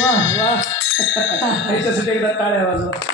वा वा सुटेकदा टाळ्या वाजवा